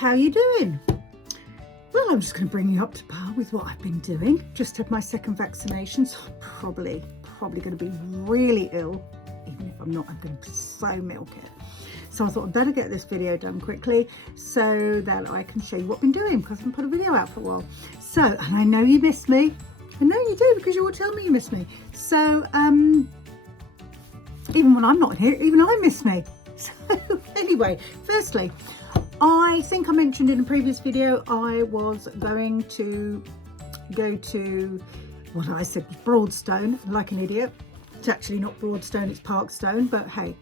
how you doing? Well, I'm just going to bring you up to par with what I've been doing. Just had my second vaccination, so I'm probably going to be really ill. Even if I'm not, I'm going to so milk it. So I thought I'd better get this video done quickly so that I can show you what I've been doing, because I haven't put a video out for a while. So, and I know you missed me. I know you do, because you all tell me you miss me. So, even when I'm not here, even I miss me. So anyway, firstly, I think I mentioned in a previous video, I was going to go to what I said was Broadstone, like an idiot. It's actually not Broadstone, it's Parkstone, but hey,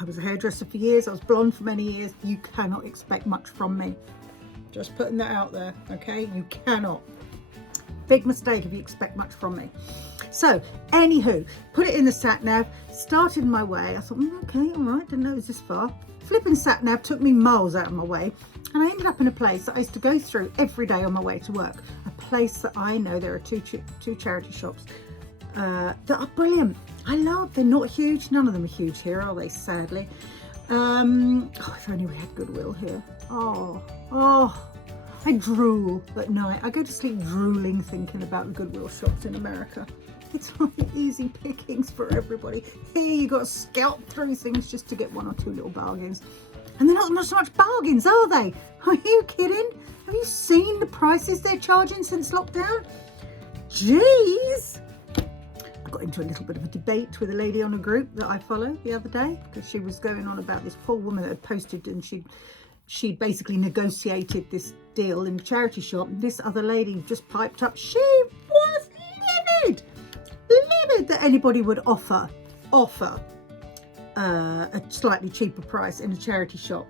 I was a hairdresser for years, I was blonde for many years. You cannot expect much from me. Just putting that out there, okay? You cannot. Big mistake if you expect much from me. So, anywho, put it in the sat-nav, started my way. I thought, okay, all right, didn't know it was this far. Flipping sat-nav took me miles out of my way, and I ended up in a place that I used to go through every day on my way to work. A place that I know there are two charity shops that are brilliant. I love. They're not huge. None of them are huge here, are they? Sadly. Oh, if only we had Goodwill here. Oh, I drool at night. I go to sleep drooling thinking about the Goodwill shops in America. It's like easy pickings for everybody. Here you got to scout through things just to get one or two little bargains. And they're not so much bargains, are they? Are you kidding? Have you seen the prices they're charging since lockdown? Jeez! I got into a little bit of a debate with a lady on a group that I follow the other day, because she was going on about this poor woman that had posted, and she'd basically negotiated this deal in a charity shop. And this other lady just piped up. She was livid that anybody would offer a slightly cheaper price in a charity shop,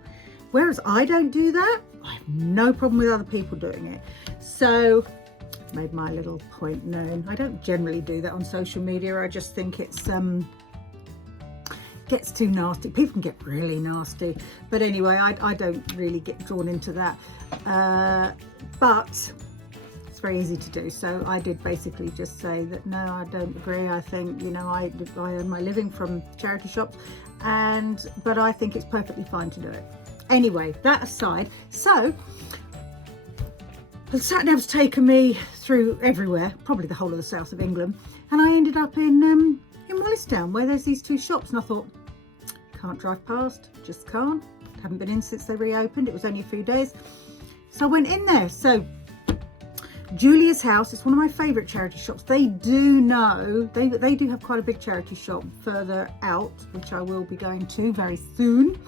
whereas I don't do that. I have no problem with other people doing it. So made my little point known. I don't generally do that on social media. I just think it's gets too nasty. People can get really nasty, but anyway, I don't really get drawn into that, but it's very easy to do. So I did basically just say that no, I don't agree. I think, you know, I earn my living from charity shops, but I think it's perfectly fine to do it. Anyway, that aside, so the sat-nav's taken me through everywhere, probably the whole of the south of England, and I ended up in Wallisdown, where there's these two shops, and I thought, can't drive past, just can't. Haven't been in since they reopened. It was only a few days, so I went in there. So Julia's House, it's one of my favourite charity shops. They do know, they do have quite a big charity shop further out, which I will be going to very soon,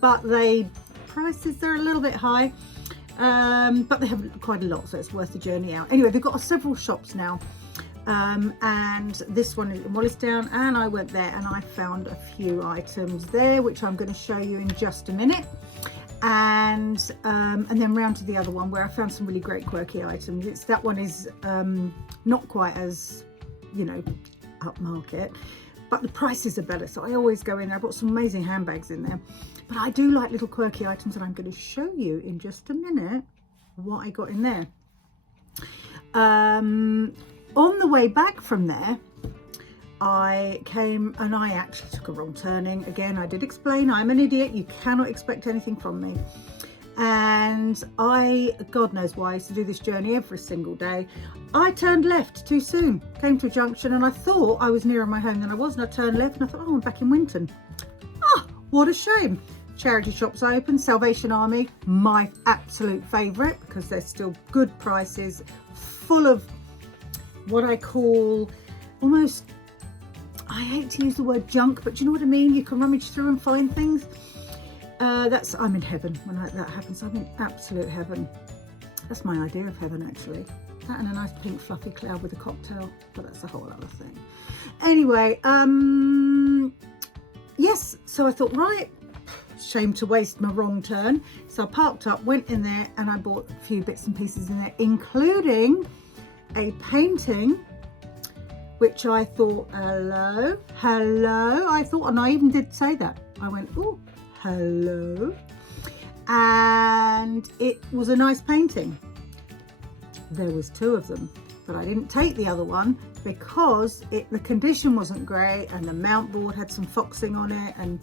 but prices, they're a little bit high, but they have quite a lot, so it's worth the journey out. Anyway, they've got several shops now, and this one is in Wallisdown, and I went there and I found a few items there, which I'm going to show you in just a minute, and then round to the other one where I found some really great quirky items. That one is not quite as, you know, upmarket, but the prices are better, so I always go in there. I bought some amazing handbags in there, but I do like little quirky items, and I'm going to show you in just a minute what I got in there. On the way back from there, I came and I actually took a wrong turning. Again, I did explain, I'm an idiot. You cannot expect anything from me. And God knows why, I used to do this journey every single day. I turned left too soon, came to a junction, and I thought I was nearer my home than I was, and I turned left and I thought, oh, I'm back in Winton. Ah, what a shame. Charity shops open. Salvation Army, my absolute favourite, because they're still good prices, full of what I call almost, I hate to use the word junk, but you know what I mean? You can rummage through and find things. I'm in heaven when that happens. I'm in absolute heaven. That's my idea of heaven, actually. That and a nice pink fluffy cloud with a cocktail, but that's a whole other thing. Anyway, yes, so I thought, right, shame to waste my wrong turn. So I parked up, went in there, and I bought a few bits and pieces in there, including a painting, which I thought, hello, I thought, and I even did say that. I went, oh, hello. And it was a nice painting. There was two of them, but I didn't take the other one because the condition wasn't great, and the mount board had some foxing on it, and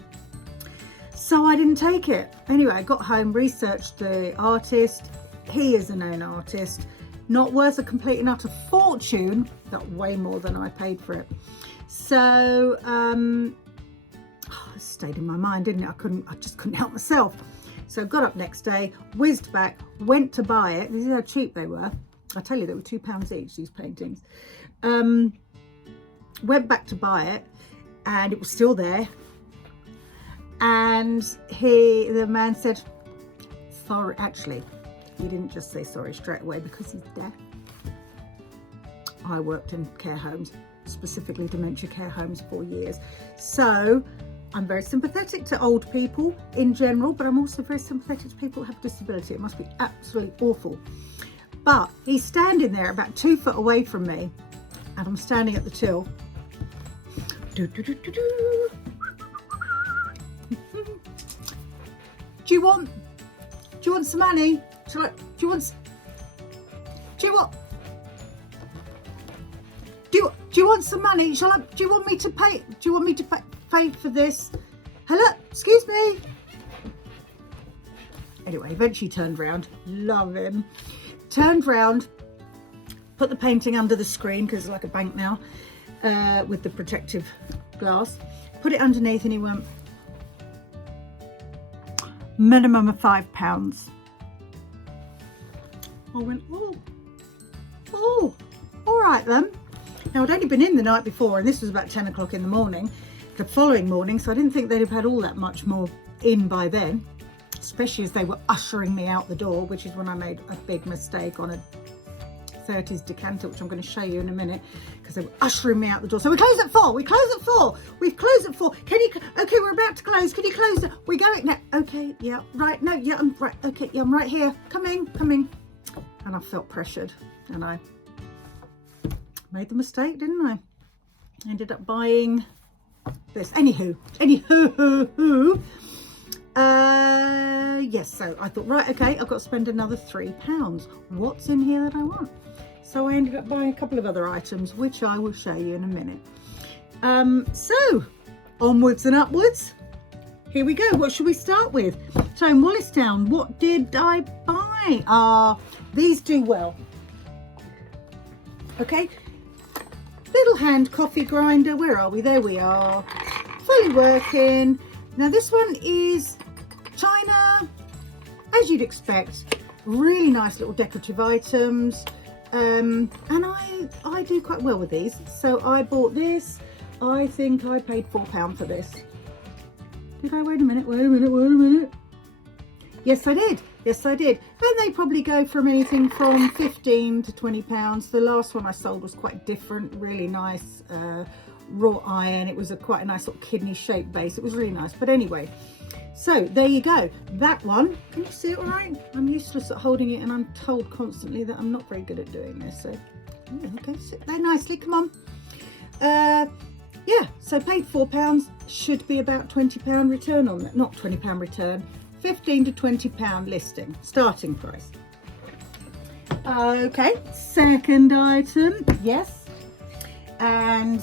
So I didn't take it. Anyway, I got home, researched the artist. He is a known artist, not worth a complete and utter fortune, but way more than I paid for it. So it stayed in my mind, didn't it? I just couldn't help myself. So got up next day, whizzed back, went to buy it. This is how cheap they were. I tell you, they were £2 each, these paintings. Went back to buy it, and it was still there. And the man said, sorry, actually, he didn't just say sorry straight away because he's deaf. I worked in care homes, specifically dementia care homes, for years. So I'm very sympathetic to old people in general, but I'm also very sympathetic to people who have disability. It must be absolutely awful. But he's standing there about 2 foot away from me, and I'm standing at the till. Do you want some money? Do you want some money? Do you want me to pay? Do you want me to pay for this? Hello, excuse me. Anyway, eventually turned round. Love him. Turned round, put the painting under the screen because it's like a bank now, with the protective glass. Put it underneath, and he went, minimum of £5. I went, oh, all right then. Now, I'd only been in the night before, and this was about 10 o'clock in the morning, the following morning, so I didn't think they'd have had all that much more in by then, especially as they were ushering me out the door, which is when I made a big mistake on a 30s decanter, which I'm going to show you in a minute, because they were ushering me out the door. So we close at 4. We've closed at 4. Okay, we're about to close. Can you close it? We go now. Okay, yeah, right. No, yeah, I'm right. Okay, yeah, I'm right here. Coming. And I felt pressured, and I made the mistake, didn't I? Ended up buying this. Anywho. Yes, so I thought, right, okay, I've got to spend another £3. What's in here that I want? So I ended up buying a couple of other items, which I will show you in a minute. So onwards and upwards. Here we go. What should we start with? So in Wallisdown, what did I buy? These do well. Okay. Little hand coffee grinder. Where are we? There we are. Fully working. Now this one is China, as you'd expect. Really nice little decorative items. And I do quite well with these. So I bought this. I think I paid £4 for this. Did I? Wait a minute. Yes, I did. And they probably go from anything from £15 to £20. The last one I sold was quite different, really nice wrought iron. It was quite a nice sort of kidney shaped base. It was really nice. But anyway, so there you go. That one, can you see it all right? I'm useless at holding it, and I'm told constantly that I'm not very good at doing this. So, yeah, okay, sit there nicely. Come on. Yeah, so paid £4, should be about £20 return on that. Not £20 return, £15 to £20 listing, starting price. Okay, second item, yes. And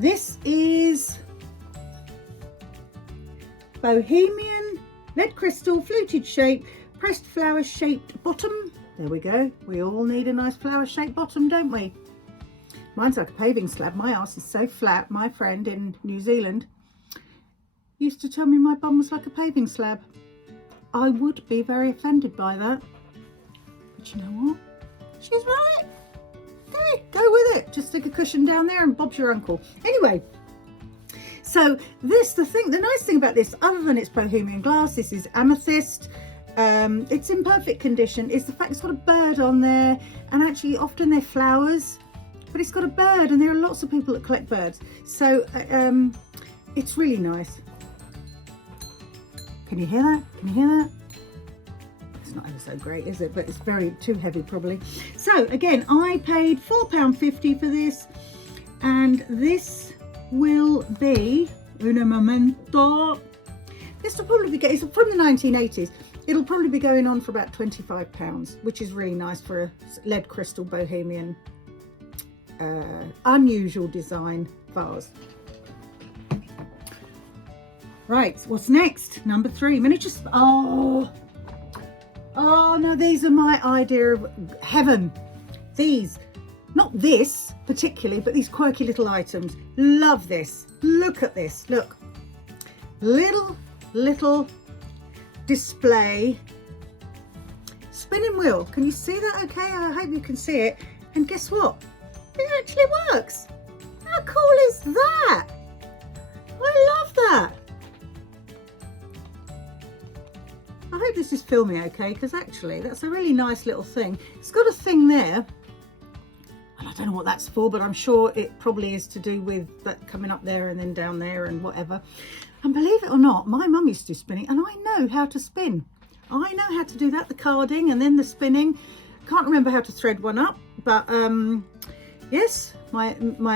this is Bohemian Red Crystal fluted shape, pressed flower shaped bottom. There we go. We all need a nice flower shaped bottom, don't we? Mine's like a paving slab. My arse is so flat. My friend in New Zealand used to tell me my bum was like a paving slab. I would be very offended by that. But you know what? She's right. Okay, go with it. Just stick a cushion down there and Bob's your uncle. Anyway, so the nice thing about this, other than it's Bohemian glass, this is amethyst. It's in perfect condition. It's the fact it's got a bird on there, and actually often they're flowers, but it's got a bird, and there are lots of people that collect birds. So it's really nice. Can you hear that? Can you hear that? It's not ever so great, is it? But it's very too heavy probably. So again, I paid £4.50 for this, and this will be un momento. This will probably be, it's from the 1980s. It'll probably be going on for about £25, which is really nice for a lead crystal Bohemian unusual design vase. Right, what's next? Number 3, miniature. Oh no, these are my idea of heaven. These, not this particularly, but these quirky little items. Love this. Look at this. Look, little display spinning wheel. Can you see that? Okay, I hope you can see it. And guess what? It actually works. How cool is that? I love that. I hope this is filming okay, because actually that's a really nice little thing. It's got a thing there, and I don't know what that's for, but I'm sure it probably is to do with that coming up there and then down there and whatever. And believe it or not, my mum used to do spinning, and I know how to spin. I know how to do that, the carding and then the spinning. Can't remember how to thread one up, but yes, my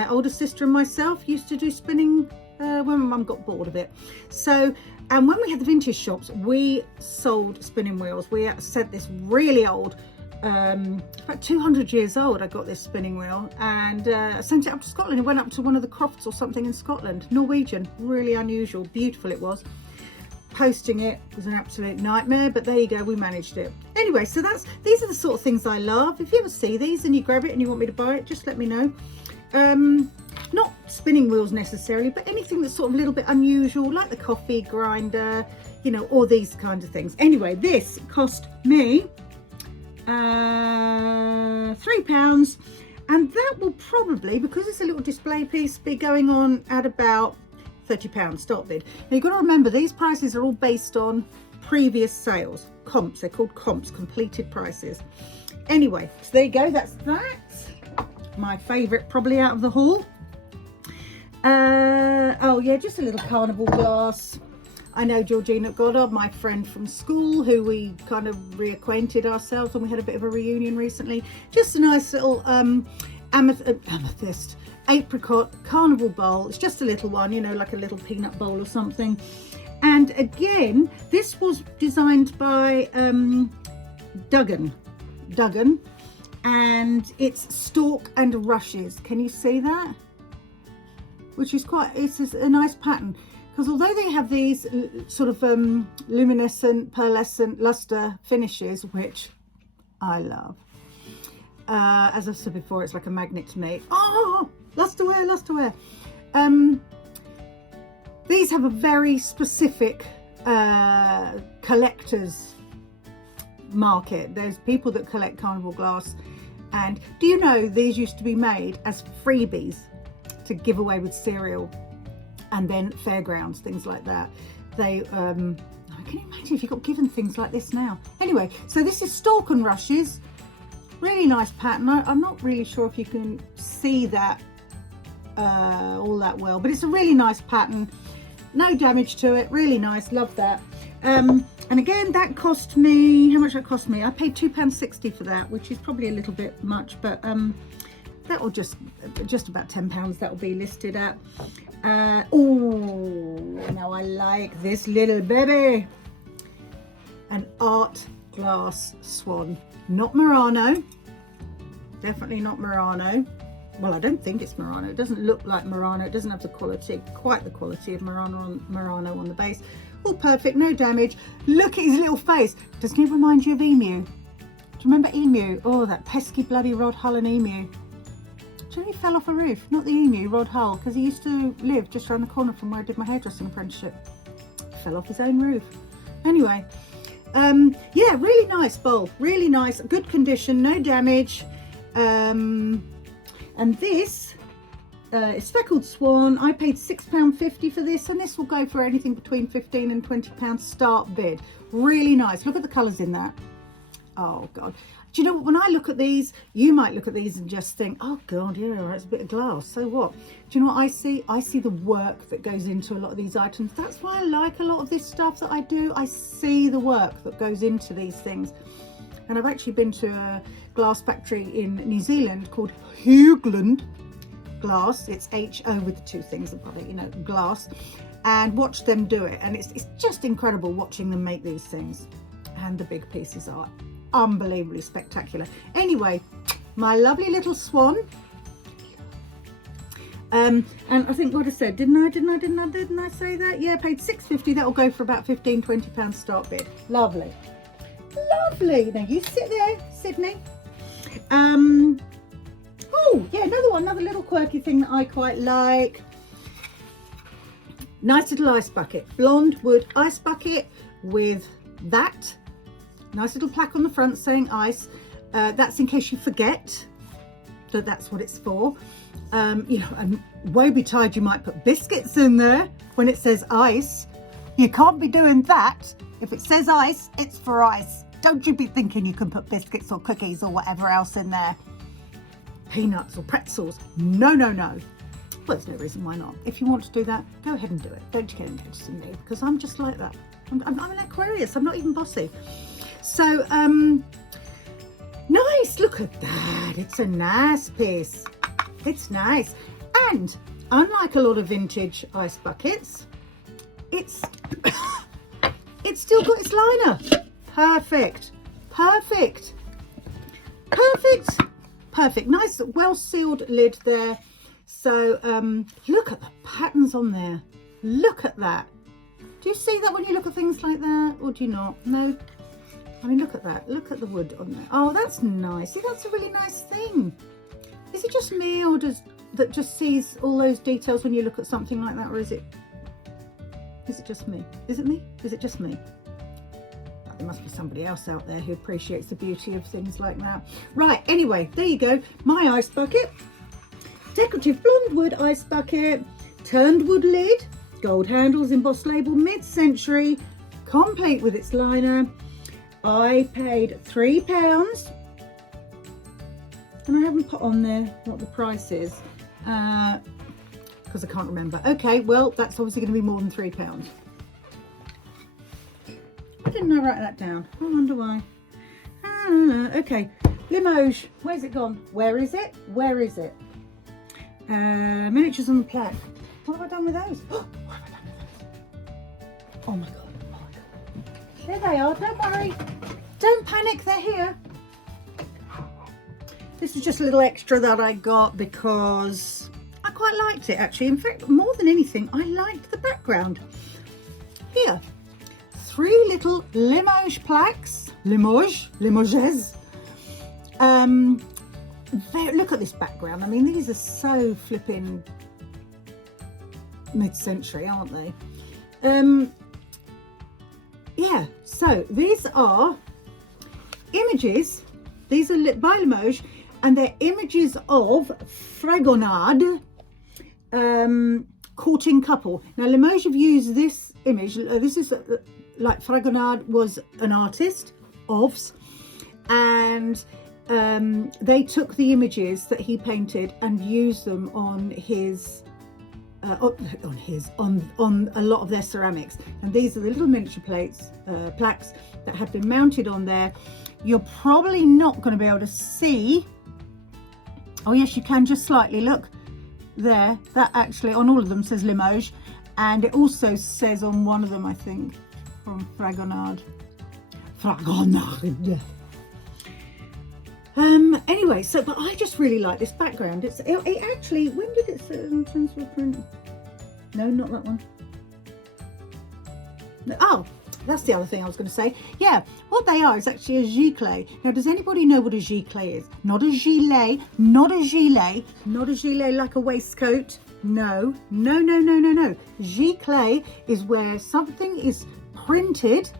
older sister and myself used to do spinning when my mum got bored of it. So, and when we had the vintage shops, we sold spinning wheels. We said this really old, about 200 years old, I got this spinning wheel, and I sent it up to Scotland. It went up to one of the crofts or something in Scotland, Norwegian, really unusual, beautiful it was. Posting it was an absolute nightmare, but there you go, we managed it. Anyway, so these are the sort of things I love. If you ever see these and you grab it and you want me to buy it, just let me know. Not spinning wheels necessarily, but anything that's sort of a little bit unusual, like the coffee grinder, you know, or these kinds of things. Anyway, this cost me £3, and that will probably, because it's a little display piece, be going on at about £30 start bid. Now you've got to remember, these prices are all based on previous sales, comps. They're called comps, completed prices. Anyway, so there you go, that's that. My favourite probably out of the haul. Oh yeah, just a little Carnival Glass. I know Georgina Goddard, my friend from school, who we kind of reacquainted ourselves, and we had a bit of a reunion recently. Just a nice little amethyst apricot carnival bowl. It's just a little one, you know, like a little peanut bowl or something. And again, this was designed by Duggan, and it's stalk and rushes. Can you see that? Which is it's a nice pattern, because although they have these sort of luminescent, pearlescent luster finishes, which I love, as I've said before, it's like a magnet to me. Oh, lusterware. These have a very specific collector's market. There's people that collect Carnival Glass, and do you know these used to be made as freebies to give away with cereal and then fairgrounds, things like that. They can you imagine if you got given things like this now? Anyway, so this is stalk and rushes, really nice pattern. I'm not really sure if you can see that all that well, but it's a really nice pattern, no damage to it, really nice, love that. And again, that cost me, how much that cost me? I paid £2.60 for that, which is probably a little bit much, but that will just about £10 that will be listed at. Oh, now I like this little baby, an art glass swan, not Murano, definitely not Murano. Well, I don't think it's Murano. It doesn't look like Murano. It doesn't have the quality, quite the quality of Murano on the base. All perfect, no damage. Look at his little face. Doesn't he remind you of Emu? Do you remember Emu? Oh, that pesky bloody Rod Hull and Emu. Do you know he fell off a roof? Not the Emu, Rod Hull, because he used to live just around the corner from where I did my hairdressing apprenticeship. Fell off his own roof. Anyway, yeah, really nice bowl. Really nice, good condition, no damage. And this is Speckled Swan. I paid £6.50 for this, and this will go for anything between £15 and £20 start bid. Really nice. Look at the colours in that. Oh God. Do you know what, when I look at these, you might look at these and just think, oh God, yeah, it's a bit of glass, so what? Do you know what I see? I see the work that goes into a lot of these items. That's why I like a lot of this stuff that I do. I see the work that goes into these things. And I've actually been to a glass factory in New Zealand called Hoogland Glass. It's H-O with the two things above it, you know, glass. And watched them do it. And it's just incredible watching them make these things. And the big pieces are unbelievably spectacular. Anyway, my lovely little swan. And I think what I said, didn't I say that? Yeah, paid £6.50. That'll go for about £15-20 start bid. Lovely. Lovely. Now you sit there, Sydney. Oh yeah, another little quirky thing that I quite like. Nice little ice bucket, blonde wood ice bucket with that nice little plaque on the front saying ice. That's in case you forget that that's what it's for. You know, and woe betide you might put biscuits in there when it says ice. You can't be doing that. If it says ice, it's for ice. Don't you be thinking you can put biscuits or cookies or whatever else in there. Peanuts or pretzels. No, no, no. Well, there's no reason why not. If you want to do that, go ahead and do it. Don't you get engaged to me, because I'm just like that. I'm an Aquarius. I'm not even bossy. So, nice. Look at that. It's a nice piece. It's nice. And unlike a lot of vintage ice buckets, it's still got its liner. Perfect. Perfect. Perfect. Perfect. Nice, well sealed lid there. So look at the patterns on there. Look at that. Do you see that when you look at things like that, or do you not? No. I mean, look at that. Look at the wood on there. Oh, that's nice. See, that's a really nice thing. Is it just me, or does that just sees all those details when you look at something like that, or is it just me? Is it me? Is it just me? There must be somebody else out there who appreciates the beauty of things like that. Right, anyway, there you go. My ice bucket. Decorative blonde wood ice bucket. Turned wood lid. Gold handles, embossed label, mid-century. Complete with its liner. I paid £3. And I haven't put on there what the price is. Because I can't remember. Okay, well, that's obviously going to be more than £3. Why didn't I write that down? I wonder why. I don't know. Okay, Limoges. Where's it gone? Where is it? Where is it? Miniatures on the plaque. What have I done with those? What have I done with those? Oh my god. Oh my god. There they are. Don't worry. Don't panic. They're here. This is just a little extra that I got because I quite liked it, actually. In fact, more than anything, I liked the background. Here. 3 little Limoges plaques. Limoges. Look at this background. I mean, these are so flipping mid-century, aren't they? Yeah, so these are images. These are by Limoges, and they're images of Fragonard courting couple. Now, Limoges have used this image. This is like Fragonard was an artist, and they took the images that he painted and used them on his on a lot of their ceramics. And these are the little miniature plaques that have been mounted on there. You're probably not going to be able to see. Oh yes, you can just slightly look there. That actually on all of them says Limoges, and it also says on one of them, I think, from Fragonard. Fragonard. Anyway, so but I just really like this background. It actually, when did it say transfer print? No, not that one. No, oh, that's the other thing I was going to say. Yeah, what they are is actually a giclée. Now, does anybody know what a giclée is? Not a gilet, not a gilet, not a gilet like a waistcoat. No, no, no, no, no, no. Giclée is where something is printed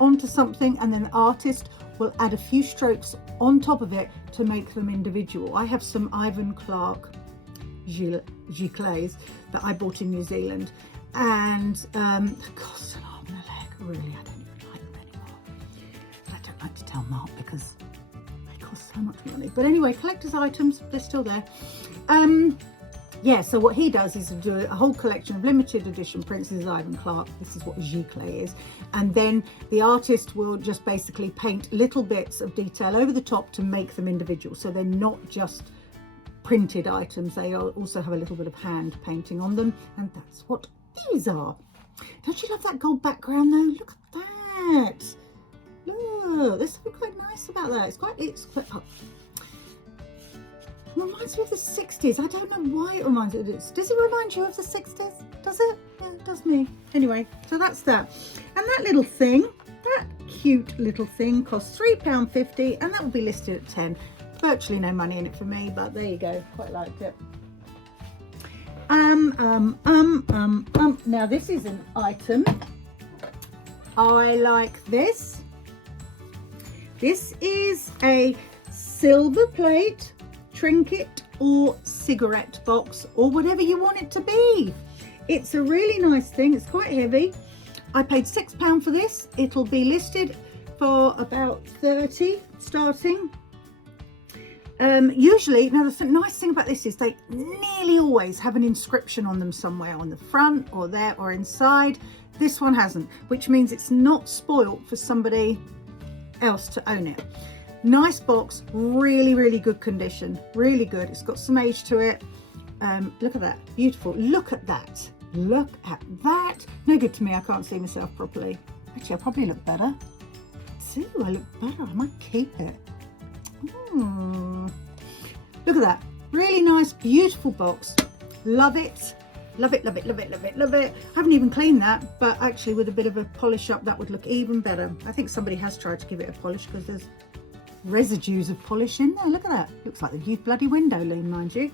onto something, and then the artist will add a few strokes on top of it to make them individual. I have some Ivan Clark giclées that I bought in New Zealand, and they cost an arm and a leg. Really, I don't even like them anymore. But I don't like to tell Mark because they cost so much money. But anyway, collector's items, they're still there. Yeah, so what he does is do a whole collection of limited edition prints. This is Ivan Clark. This is what giclée is. And then the artist will just basically paint little bits of detail over the top to make them individual. So they're not just printed items. They also have a little bit of hand painting on them. And that's what these are. Don't you love that gold background though? Look at that. Look, there's something quite nice about that. It's quite, oh. Reminds me of the 60s. I don't know why it reminds me of this. Does it remind you of the 60s? Does it? Yeah, it does me. Anyway, so that's that. And that little thing, that cute little thing costs £3.50 and that will be listed at 10. Virtually no money in it for me, but there you go. Quite liked it. Now this is an item. I like this. This is a Silverplate trinket or cigarette box or whatever you want it to be. It's a really nice thing. It's quite heavy. I paid £6 for this. It'll be listed for about 30 starting. Usually, now the nice thing about this is they nearly always have an inscription on them somewhere on the front or there or inside. This one hasn't, which means it's not spoilt for somebody else to own it. Nice box, really, really good condition, really good. It's got some age to it. Look at that, beautiful. Look at that, look at that. No good to me, I can't see myself properly. Actually, I probably look better. See, I look better, I might keep it. Look at that, really nice, beautiful box. Love it. Love it, love it, love it, love it, love it. I haven't even cleaned that, but actually with a bit of a polish up, that would look even better. I think somebody has tried to give it a polish because there's residues of polish in there. Look at that. Looks like the new bloody window line, mind you.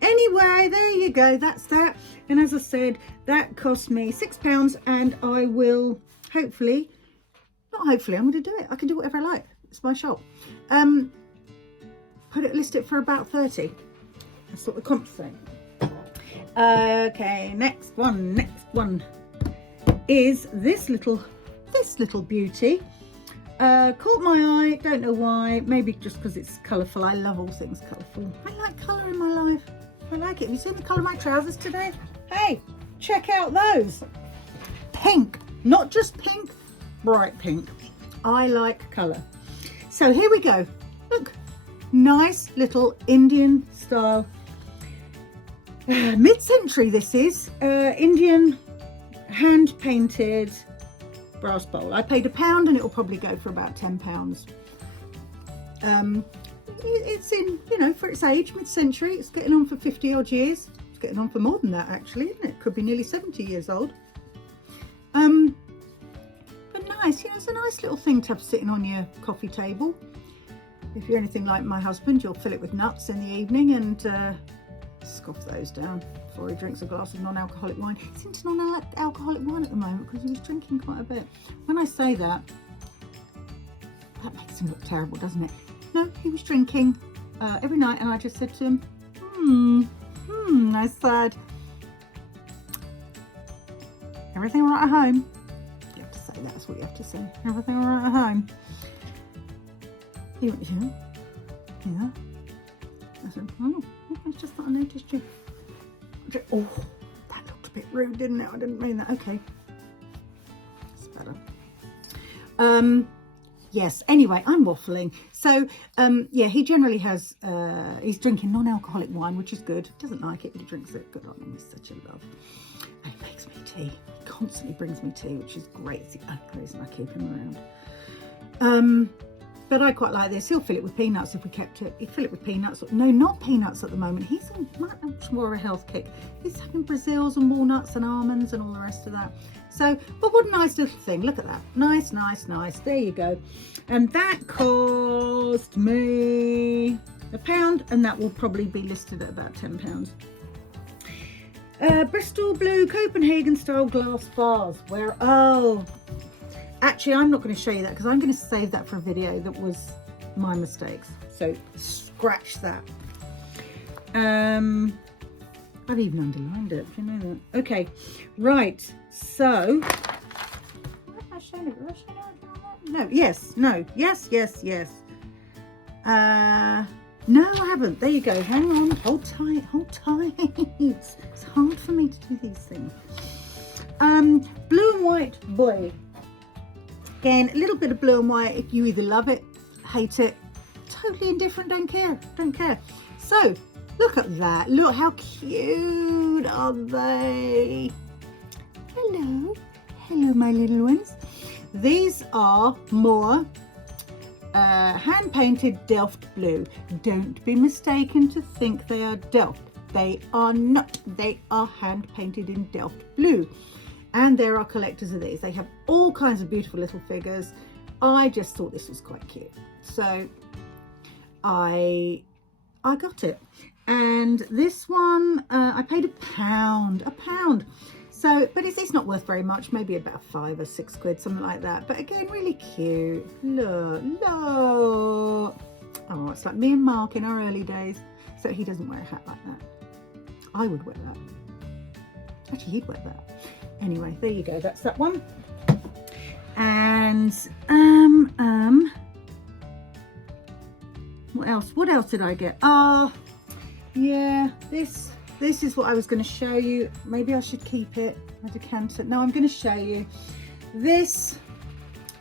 Anyway, there you go. That's that. And as I said, that cost me £6 and I will hopefully, not hopefully, I'm going to do it. I can do whatever I like. It's my shop. List it for about 30. That's what the comps say. Okay, next one is this little beauty. Caught my eye, don't know why, maybe just because it's colourful. I love all things colourful. I like colour in my life. I like it. Have you seen the colour of my trousers today? Hey, check out those. Pink, not just pink, bright pink. I like colour. So here we go. Look, nice little Indian style. Mid-century this is. Indian hand-painted brass bowl. I paid £1 and it will probably go for about £10. It's in, you know, for its age, mid-century. It's getting on for 50 odd years. It's getting on for more than that actually, isn't it? Could be nearly 70 years old. But nice, you know, it's a nice little thing to have sitting on your coffee table. If you're anything like my husband, you'll fill it with nuts in the evening and scoff those down before he drinks a glass of non-alcoholic wine. He's into non-alcoholic wine at the moment because he was drinking quite a bit. When I say that, that makes him look terrible, doesn't it? No, he was drinking every night and I just said to him, I said, everything all right at home? You have to say that, that's what you have to say. Everything all right at home? He went, yeah. I said, oh, I just thought I noticed you. Oh, that looked a bit rude, didn't it? I didn't mean that. Okay. That's better. Yes, anyway, I'm waffling. So, yeah, he generally has, he's drinking non-alcoholic wine, which is good. Doesn't like it, but he drinks it. Good on him, he's such a love. And he makes me tea. He constantly brings me tea, which is great. It's the only reason I keep him around. But I quite like this. He'll fill it with peanuts if we kept it. He'd fill it with peanuts. No, not peanuts at the moment. He's on much more of a health kick. He's having Brazils and walnuts and almonds and all the rest of that. So, but what a nice little thing. Look at that. Nice, nice, nice. There you go. And that cost me £1 and that will probably be listed at about £10. Bristol Blue Copenhagen style glass vase. Where, oh, actually, I'm not going to show you that because I'm going to save that for a video that was my mistakes. So scratch that. I've even underlined it. Do you know that? Okay, right. So, have I shown it? Have I shown it? No. Yes. No. Yes. Yes. Yes. No, I haven't. There you go. Hang on. Hold tight. Hold tight. It's hard for me to do these things. Blue and white boy. Again, a little bit of blue and white. If you either love it, hate it, totally indifferent, don't care, don't care. So, look at that. Look how cute are they? Hello. Hello, my little ones. These are more hand painted Delft blue. Don't be mistaken to think they are Delft. They are not. They are hand painted in Delft blue. And there are collectors of these. They have all kinds of beautiful little figures. I just thought this was quite cute. So I got it. And this one, I paid £1. So, but it's not worth very much, maybe about 5 or 6 quid, something like that. But again, really cute. Look. Oh, it's like me and Mark in our early days. So he doesn't wear a hat like that. I would wear that. Actually, he'd wear that. Anyway, there you go. That's that one. And what else did I get? Yeah, this is what I was going to show you. Maybe I should keep it. My decanter. No, I'm going to show you. This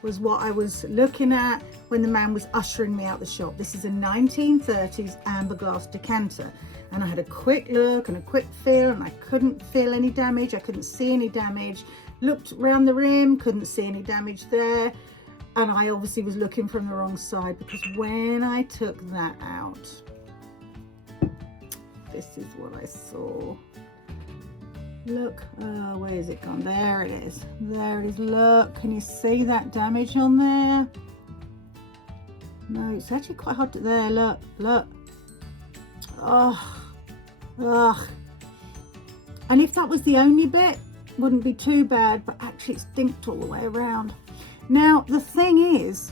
was what I was looking at when the man was ushering me out the shop. This is a 1930s amber glass decanter. And I had a quick look and a quick feel, and I couldn't feel any damage. I couldn't see any damage. Looked around the rim, couldn't see any damage there. And I obviously was looking from the wrong side, because when I took that out, this is what I saw. Look, where is it gone? There it is. There it is. Look, can you see that damage on there? No, it's actually quite hard to, there, look. Ugh. And if that was the only bit, wouldn't be too bad, but actually it's dinked all the way around. Now, the thing is,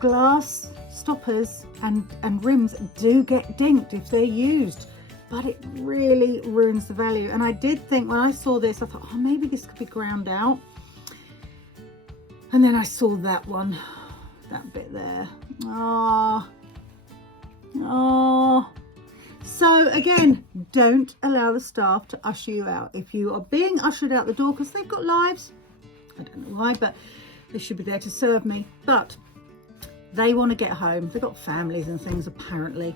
glass stoppers and rims do get dinked if they're used, but it really ruins the value. And I did think, when I saw this, I thought, oh, maybe this could be ground out. And then I saw that one, that bit there. Oh. So again, don't allow the staff to usher you out. If you are being ushered out the door, because they've got lives, I don't know why, but they should be there to serve me, but they want to get home. They've got families and things, apparently.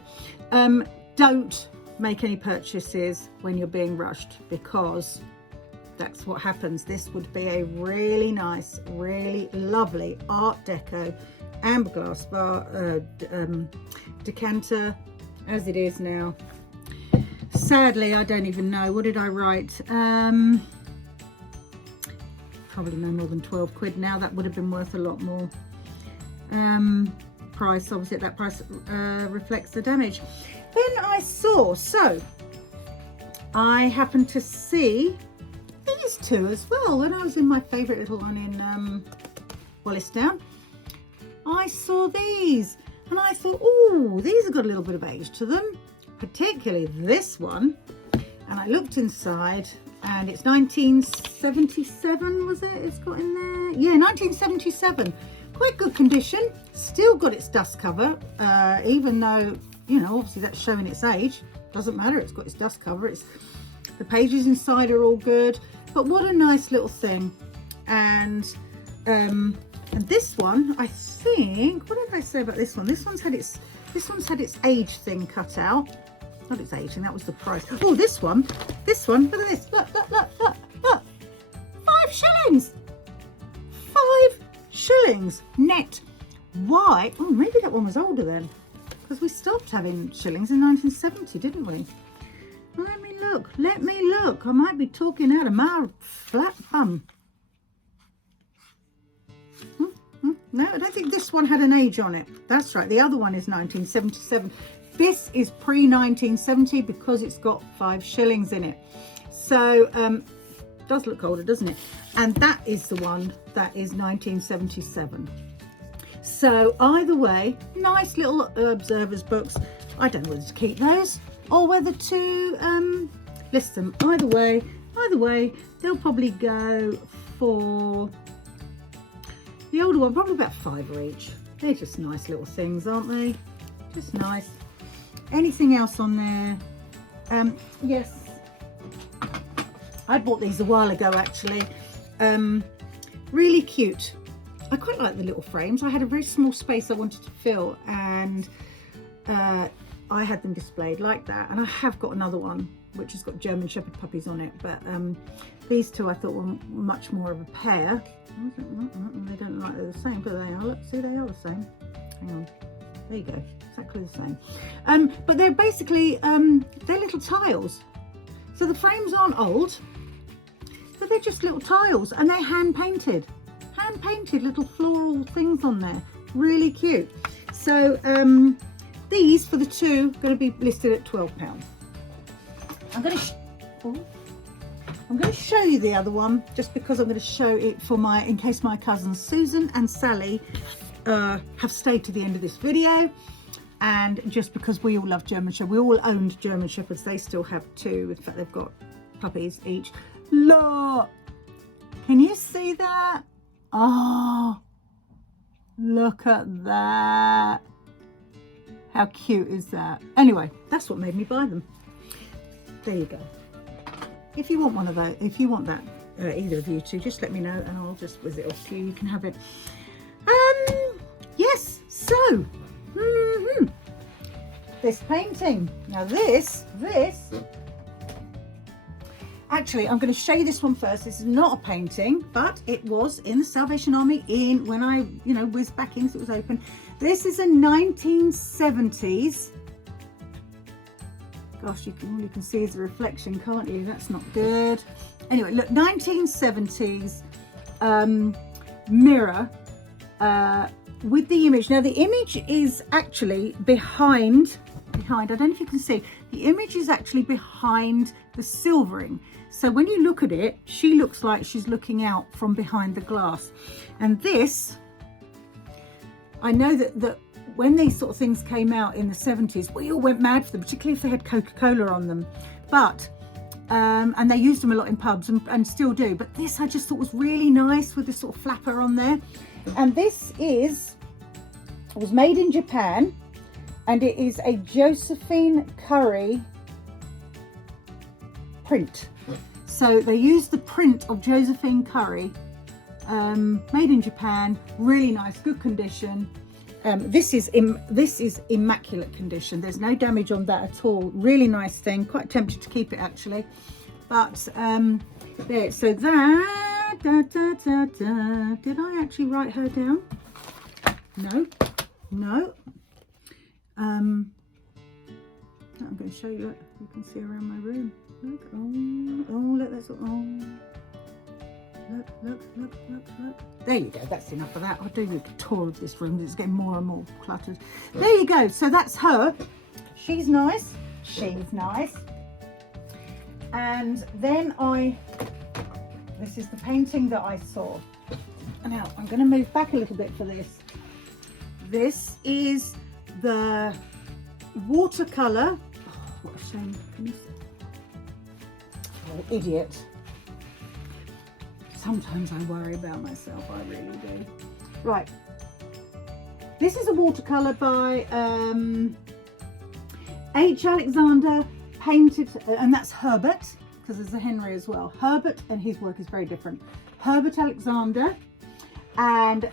Don't make any purchases when you're being rushed, because that's what happens. This would be a really nice, really lovely Art Deco amber glass bar decanter as it is now. Sadly, I don't even know, what did I write? Probably no more than 12 quid now. That would have been worth a lot more. Price, obviously at that price reflects the damage. Then I saw, so I happened to see these two as well when I was in my favourite little one in Wallisdown. I saw these and I thought, oh, these have got a little bit of age to them, particularly this one. And I looked inside, and it's 1977, was it? It's got in there. Yeah, 1977. Quite good condition. Still got its dust cover, even though, you know, obviously that's showing its age. Doesn't matter, it's got its dust cover. The pages inside are all good. But what a nice little thing. And this one, I think, what did I say about this one? This one's had its age thing cut out. Not its aging, that was the price. Oh, this one, look at this. Look. 5 shillings. 5 shillings net. Why? Oh, maybe that one was older then, because we stopped having shillings in 1970, didn't we? Let me look. I might be talking out of my flat bum. No, I don't think this one had an age on it. That's right, the other one is 1977. This is pre-1970 because it's got 5 shillings in it. So, does look older, doesn't it? And that is the one that is 1977. So either way, nice little observer's books. I don't know whether to keep those or whether to list them. Either way, they'll probably go for the older one, probably about £5 each. They're just nice little things, aren't they? Just nice. Anything else on there? Yes, I bought these a while ago actually. Really cute. I quite like the little frames. I had a very small space I wanted to fill, and I had them displayed like that. And I have got another one which has got German Shepherd puppies on it, but these two I thought were much more of a pair. They don't look like they're the same, do they? Oh, look, see, they are the same. Hang on. There you go. Exactly the same. But they're basically, they're little tiles. So the frames aren't old, but they're just little tiles, and they're hand painted little floral things on there. Really cute. So these for the two are going to be listed at £12. I'm going to show you the other one, just because I'm going to show it for in case my cousins Susan and Sally have stayed to the end of this video, and just because we all love German Shepherds. We all owned German Shepherds. They still have two. In fact, they've got puppies each. Look, can you see that? Oh, look at that. How cute is that? Anyway, that's what made me buy them. There you go. If you want one of those, if you want that, either of you two, just let me know and I'll just whiz it off to you. You can have it. Yes, so this painting. Now this actually, I'm going to show you this one first. This is not a painting, but it was in the Salvation Army when I, whizzed back in, so it was open. This is a 1970s. Gosh, all you can see is a reflection, can't you? That's not good. Anyway, look, 1970s mirror with the image. Now the image is actually behind, I don't know if you can see, the image is actually behind the silvering. So when you look at it, she looks like she's looking out from behind the glass. And this, I know that when these sort of things came out in the 70s, we all went mad for them, particularly if they had Coca-Cola on them. But, and they used them a lot in pubs and still do. But this I just thought was really nice with this sort of flapper on there. And this was made in Japan, and it is a Josephine Curry print. So they used the print of Josephine Curry, made in Japan, really nice, good condition. This is immaculate condition. There's no damage on that at all. Really nice thing. Quite tempted to keep it actually, but there. So that did I actually write her down? No. I'm going to show you. Look, you can see around my room. Look, look, that's all. Look. There you go, that's enough of that. I'll do a tour of this room. It's getting more and more cluttered. There you go, so that's her. She's nice. And then this is the painting that I saw. Now, I'm going to move back a little bit for this. This is the watercolor. Oh, what a shame. Can you see? Oh, idiot. Sometimes I worry about myself, I really do. Right, this is a watercolor by H. Alexander, painted, and that's Herbert, because there's a Henry as well. Herbert, and his work is very different. Herbert Alexander, and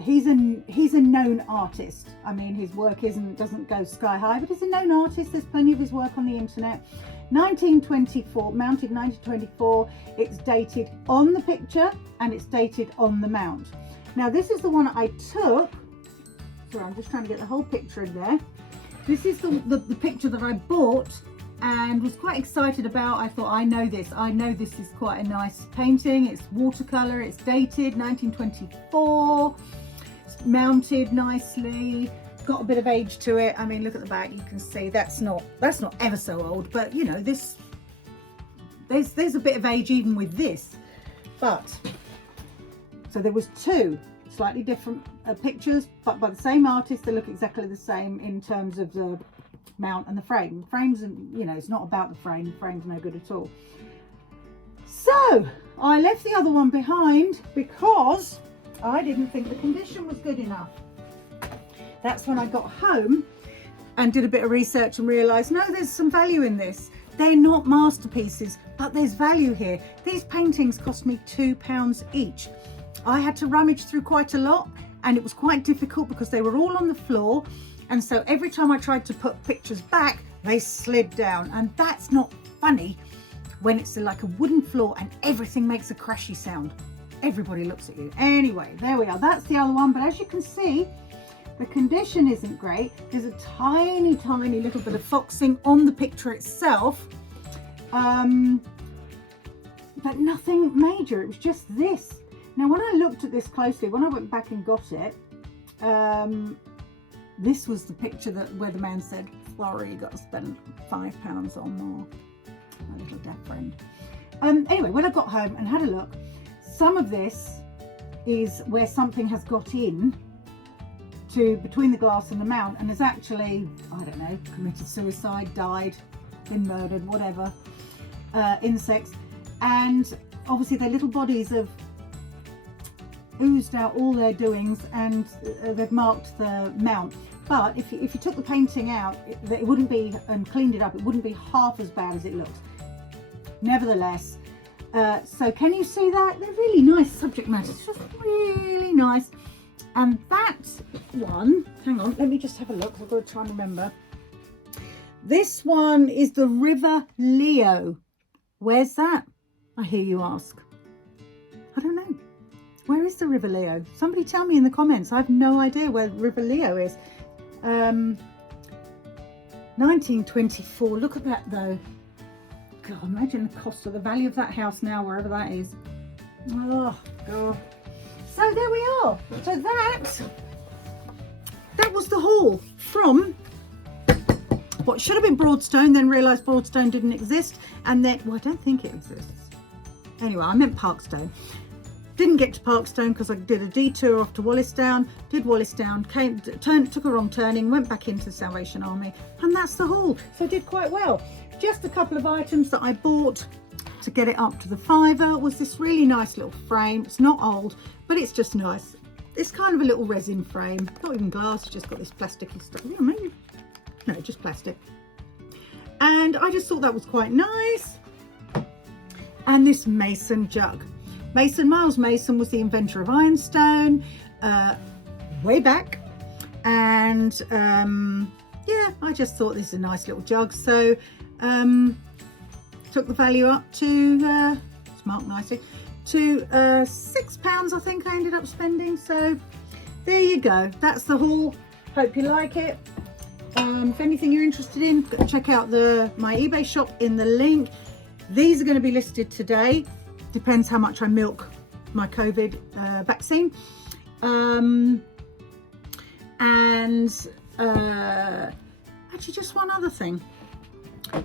he's a known artist. I mean, his work doesn't go sky high, but he's a known artist. There's plenty of his work on the internet. 1924, mounted 1924. It's dated on the picture and it's dated on the mount. Now this is the one I took. Sorry, I'm just trying to get the whole picture in there. This is the picture that I bought and was quite excited about. I thought, I know this is quite a nice painting. It's watercolor, it's dated 1924. It's mounted nicely. Got a bit of age to it. I mean, look at the back, you can see that's not ever so old, but there's a bit of age even with this. But so there was two slightly different pictures, but by the same artist. They look exactly the same in terms of the mount and the frame. Frames, it's not about the frame. The frame's no good at all. So I left the other one behind because I didn't think the condition was good enough. That's when I got home and did a bit of research and realised, no, there's some value in this. They're not masterpieces, but there's value here. These paintings cost me £2 each. I had to rummage through quite a lot, and it was quite difficult because they were all on the floor. And so every time I tried to put pictures back, they slid down. And that's not funny when it's like a wooden floor and everything makes a crashy sound. Everybody looks at you. Anyway, there we are. That's the other one. But as you can see, The condition isn't great. There's a tiny little bit of foxing on the picture itself, but nothing major. It was just this. Now when I looked at this closely, when I went back and got it, this was the picture where the man said, sorry, you got to spend £5 or more. My little deaf friend. Anyway, when I got home and had a look, some of this is where something has got in to between the glass and the mount and has actually, I don't know, committed suicide, died, been murdered, whatever, insects. And obviously their little bodies have oozed out all their doings, and they've marked the mount. But if you took the painting out, it wouldn't be, and cleaned it up, it wouldn't be half as bad as it looks. Nevertheless, so can you see that? They're really nice subject matter. It's just really nice. And that one, hang on, let me just have a look. I've got to try and remember. This one is the River Leo. Where's that? I hear you ask. I don't know. Where is the River Leo? Somebody tell me in the comments. I have no idea where River Leo is. 1924. Look at that though. God, imagine the cost of the value of that house now, wherever that is. Oh God. So there we are. So that was the haul from what should have been Broadstone, then realised Broadstone didn't exist, and then, well, I don't think it exists. Anyway, I meant Parkstone. Didn't get to Parkstone because I did a detour off to Wallisdown, did Wallisdown, took a wrong turning, went back into the Salvation Army, and that's the haul. So I did quite well. Just a couple of items that I bought to get it up to the £5 was this really nice little frame. It's not old, but it's just nice. It's kind of a little resin frame, not even glass, just got this plasticky stuff. Yeah, maybe, no, just plastic. And I just thought that was quite nice. And this mason jug. Miles Mason was the inventor of ironstone way back. And yeah, I just thought this is a nice little jug. So took the value up to, it's marked nicely, to £6 I think I ended up spending. So there you go, that's the haul. Hope you like it. If anything you're interested in, check out my eBay shop in the link. These are going to be listed today. Depends how much I milk my COVID vaccine. Actually, just one other thing.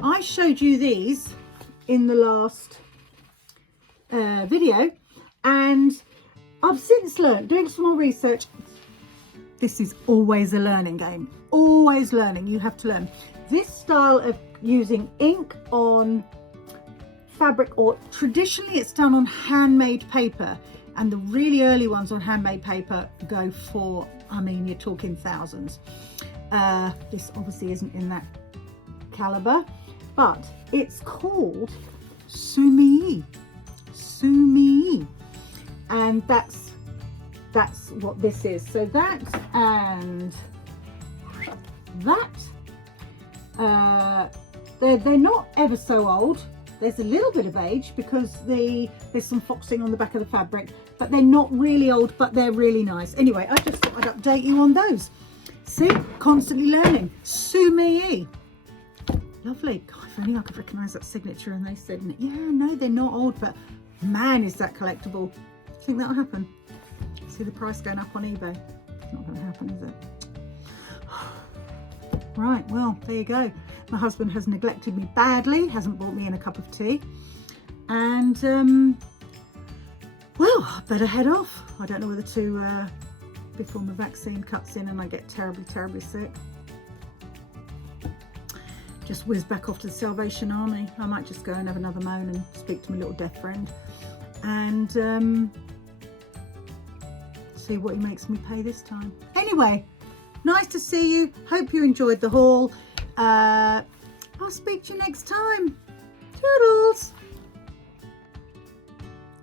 I showed you these in the last video, and I've since learned, doing some more research, this is always a learning game. Always learning. You have to learn. This style of using ink on fabric, or traditionally it's done on handmade paper, and the really early ones on handmade paper go for, I mean, you're talking thousands. This obviously isn't in that caliber, but it's called sumi, and that's what this is. So that and that, they're not ever so old. There's a little bit of age because there's some foxing on the back of the fabric, but they're not really old, but they're really nice. Anyway, I just thought I'd update you on those. See, constantly learning. Sumi. Lovely. God, if only I could recognise that signature. And they said, yeah, no, they're not old, but man, is that collectible. Think that'll happen? See the price going up on eBay? It's not going to happen, is it? Right, well, there you go. My husband has neglected me badly, hasn't brought me in a cup of tea. And, well, I better head off. I don't know whether to, before my vaccine cuts in and I get terribly sick, just whiz back off to the Salvation Army. I might just go and have another moan and speak to my little deaf friend. And, see what he makes me pay this time. Anyway, nice to see you. Hope you enjoyed the haul. I'll speak to you next time. Toodles.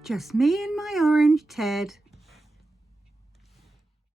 Just me and my orange Ted.